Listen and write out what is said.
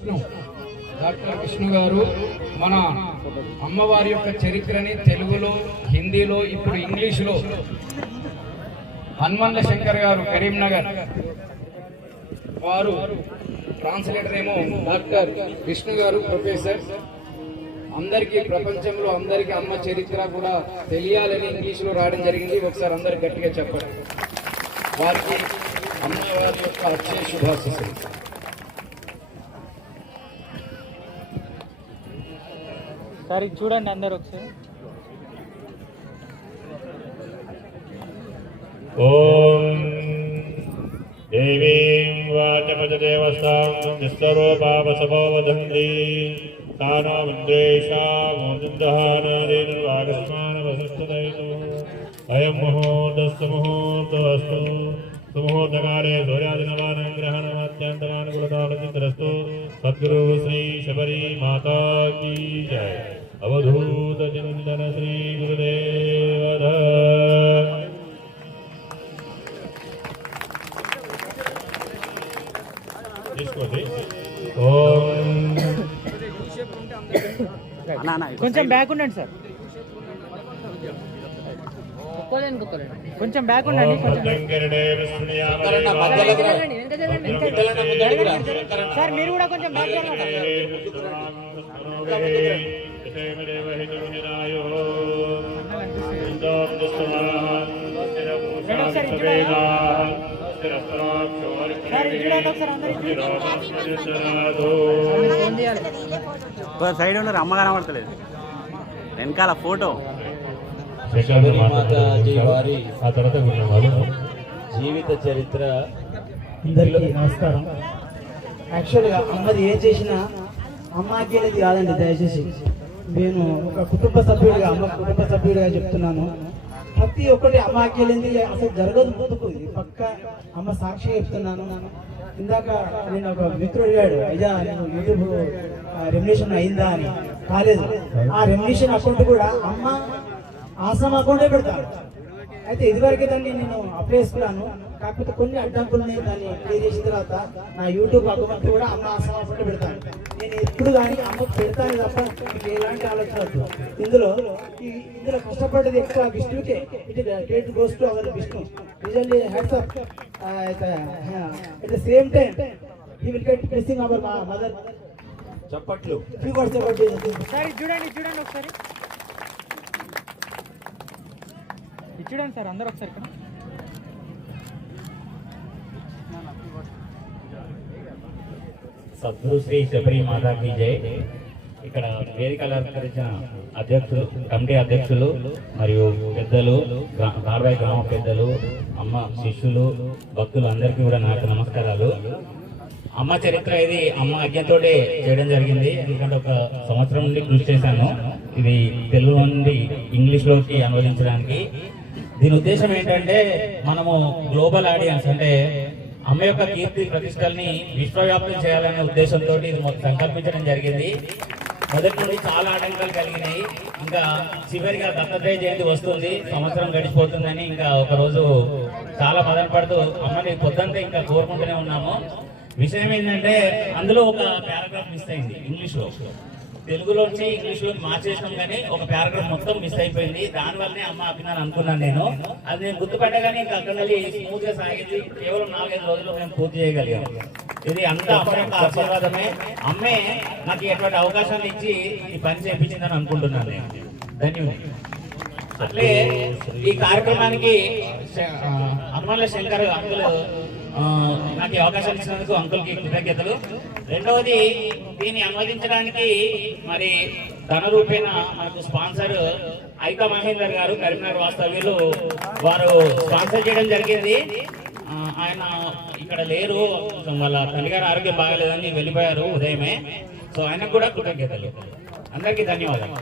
Doctor Vishnu గారు మన అమ్మవారి యొక్క చరిత్రని తెలుగులో, హిందీలో, ఇప్పుడు ఇంగ్లీష్లో హనుమంత శంకర్ గారు కరీంనగర్ వారు ట్రాన్స్లేటర్ ఏమో డాక్టర్ విష్ణు గారు ప్రొఫెసర్. అందరికీ ప్రపంచంలో అందరికీ అమ్మ చరిత్ర కూడా తెలియాలని ఇంగ్లీష్లో రాయడం జరిగింది. ఒకసారి అందరు గట్టిగా చెప్పండి. వారికి అమ్మవారి యొక్క అక్షయ శుభాశీస్సులు. సరే చూడండి అందరు ఒకసారి. ఓం దేవీం వాచపదేవస్తాం నిస్వరూపావసవో వదంతి తానో మంద్రేషా మోదిందహానాదేనువాగస్మానవసస్తదైతు అయం ముహూర్తస్సు ముహూర్తోऽस्तु సుముహూర్తకాలే సూర్యాదినవానం గ్రహణమాత్యంతమానుకూలతాలచిత్తరస్తు. సద్గురు శ్రీ శబరి మాతా కీ జయ. అవధూత చింతన శ్రీ గురుదేవ. కొంచెం బ్యాక్ ఉండండి సార్, కొంచెం బ్యాక్ ఉండండి. సార్ మీరు కూడా కొంచెం బ్యాక్ సైడ్ ఉన్నారు. అమ్మ కనబడతలేదు వెనకాల ఫోటో. మాతాజీ వారి జీవిత చరిత్ర. అందరికీ నమస్కారం. యాక్చువల్గా అమ్మది ఏం చేసినా అమ్మాకి అనేది కాదండి. దయచేసి నేను ఒక కుటుంబ సభ్యుడిగా, అమ్మ కుటుంబ సభ్యుడిగా చెప్తున్నాను. ప్రతి ఒక్కటి అమ్మాకి వెళ్ళింది అసలు జరగదు. ముందుకు పక్క అమ్మ సాక్షి చెప్తున్నాను. ఇందాక నేను ఒక మిత్రుడు అడిగాడు, అయ్యా నేను యూట్యూబ్ రెమ్యునేషన్ అయిందా అని. కాలేదు. ఆ రెమ్యునేషన్ అకౌంట్ కూడా అమ్మ ఆశ్రమ అకౌంటే పెడతాను. అయితే ఇదివరకే దాన్ని నేను అప్లై చేసుకున్నాను. కాకపోతే కొన్ని అడ్డంకుల్ని దాన్ని క్లియర్ చేసిన తర్వాత నా యూట్యూబ్ అకౌంట్ కూడా అమ్మ ఆశ్రమ అకౌంట్ పెడతాను. నేను ఎప్పుడు కానీ అమ్మకు పెడతాను తప్ప ఎలాంటి ఆలోచన వద్దు. ఇందులో కష్టపడ్డది ఎక్కువ విష్ణుకే. It goes to our Vishnu. Result hats up. At the same time he will get blessing our mother. చప్పట్లు. చూడండి చూడండి ఒకసారి చూడండి సార్ అందరూ ఒకసారి. సద్గురు శ్రీ శబరి మాతా కీ జై. ఇక్కడ వేదికలు అలంకరించిన అధ్యక్షులు, కమిటీ అధ్యక్షులు మరియు పెద్దలు, కార్వాయి గ్రామ పెద్దలు, అమ్మ శిష్యులు, భక్తులు అందరికీ కూడా నాకు నమస్కారాలు. అమ్మ చరిత్ర ఇది అమ్మ ఆజ్ఞతోటే చేయడం జరిగింది. ఎందుకంటే ఒక సంవత్సరం నుండి కృషి చేశాను ఇది తెలుగు నుండి ఇంగ్లీష్లోకి అనువదించడానికి. దీని ఉద్దేశం ఏంటంటే మనము గ్లోబల్ ఆడియన్స్ అంటే అమ్మ యొక్క కీర్తి ప్రతిష్టల్ని విశ్వవ్యాప్తం చేయాలనే ఉద్దేశంతో ఇది సంకల్పించడం జరిగింది. మొదటి నుండి చాలా ఆటంకాలు కలిగినాయి. ఇంకా చివరిగా దత్తాత్రేయ జయంతి వస్తుంది, సంవత్సరం గడిచిపోతుందని ఇంకా ఒక రోజు చాలా మదన పడుతూ అమ్మని పొద్దంతా ఇంకా కోరుకుంటూనే ఉన్నాము. విషయం ఏంటంటే అందులో ఒక పారాగ్రాఫ్ మిస్ అయింది. ఇంగ్లీష్లో తెలుగులోంచి ఇంగ్లీష్లోకి మార్చేసినాం కానీ ఒక పారాగ్రాఫ్ మొత్తం మిస్ అయిపోయింది. దానివల్లనే అమ్మ ఆపినాను అనుకున్నాను నేను. అది నేను గుర్తుపెట్టగానే ఇంకా అక్కడ స్మూత్ గా సాగింది. కేవలం 4-5 రోజుల్లో మేము పూర్తి చేయగలిగాం. ఇది అంతా అమ్మ యొక్క ఆశీర్వాదమే. అమ్మే నాకు ఎటువంటి అవకాశాలు ఇచ్చి ఈ పని చేయించిందని అనుకుంటున్నాను నేను. ధన్యవాదాలు. అట్లే ఈ కార్యక్రమానికి హనుమంత శంకర్ అంకుల్ నాకు అవకాశం ఇచ్చినందుకు అంకుల్కి కృతజ్ఞతలు. రెండవది దీన్ని అనువదించడానికి మరి ధన రూపేణ మనకు స్పాన్సర్ ఐకా మహేందర్ గారు, కరీంనగర్ వాస్తవ్యులు, వారు స్పాన్సర్ చేయడం జరిగింది. ఆయన ఇక్కడ లేరు, వాళ్ళ తల్లిగారి ఆరోగ్యం బాగలేదని వెళ్ళిపోయారు ఉదయమే. సో ఆయనకు కూడా కృతజ్ఞతలు. అందరికీ ధన్యవాదాలు.